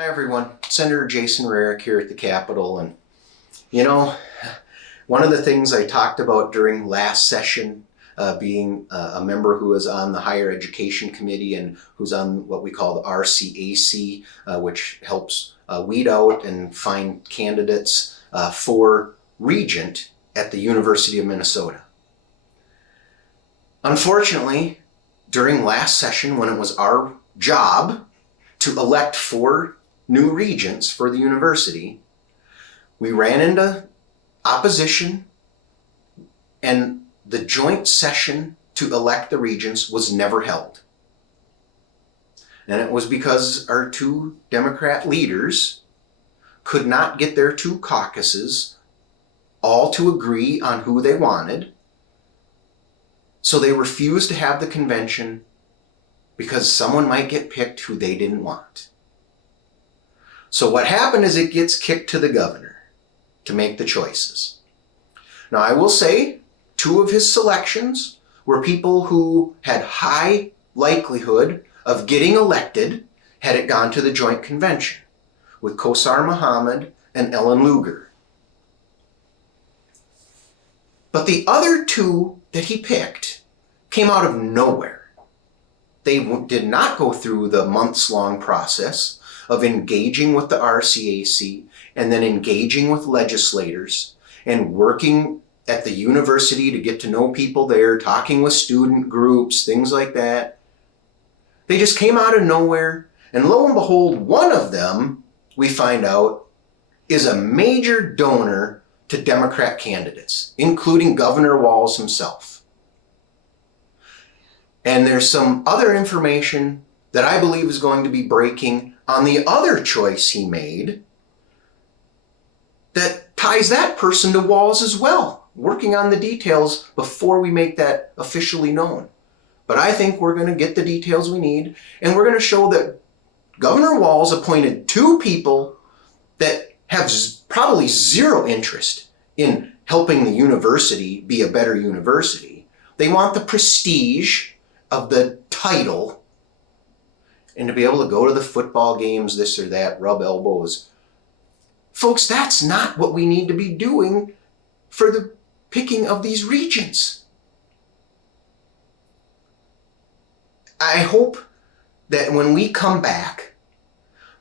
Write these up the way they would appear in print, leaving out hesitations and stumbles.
Hi everyone, Senator Jason Rarick here at the Capitol, and one of the things I talked about during last session, being a member who is on the Higher Education Committee and who's on what we call the RCAC, which helps weed out and find candidates for Regent at the University of Minnesota. Unfortunately, during last session, when it was our job to elect 4 new regents for the university, we ran into opposition, and the joint session to elect the regents was never held. And it was because our 2 Democrat leaders could not get their 2 caucuses all to agree on who they wanted. So they refused to have the convention because someone might get picked who they didn't want. So what happened is it gets kicked to the governor to make the choices. Now I will say 2 of his selections were people who had high likelihood of getting elected had it gone to the joint convention, with Kosar Muhammad and Ellen Lugar. But the other 2 that he picked came out of nowhere. They did not go through the months-long process of engaging with the RCAC and then engaging with legislators and working at the university to get to know people there, talking with student groups, things like that. They just came out of nowhere, and lo and behold, one of them, we find out, is a major donor to Democrat candidates, including Governor Walz himself. And there's some other information that I believe is going to be breaking on the other choice he made that ties that person to Walz as well, working on the details before we make that officially known. But I think we're going to get the details we need, and we're going to show that Governor Walz appointed 2 people that have probably zero interest in helping the university be a better university. They want the prestige of the title and to be able to go to the football games, this or that, rub elbows. Folks, that's not what we need to be doing for the picking of these regents. I hope that when we come back,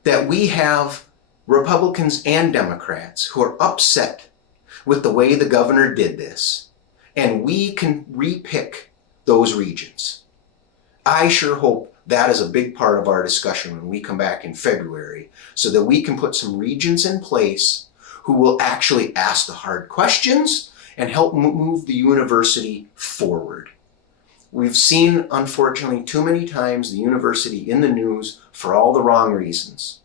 that we have Republicans and Democrats who are upset with the way the governor did this, and we can repick those regents. I sure hope that is a big part of our discussion when we come back in February, so that we can put some regents in place who will actually ask the hard questions and help move the university forward. We've seen, unfortunately, too many times the university in the news for all the wrong reasons.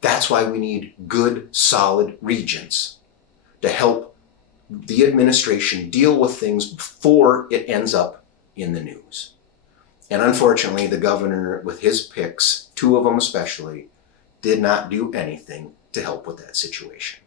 That's why we need good, solid regents to help the administration deal with things before it ends up in the news. And unfortunately, the governor, with his picks, 2 of them especially, did not do anything to help with that situation.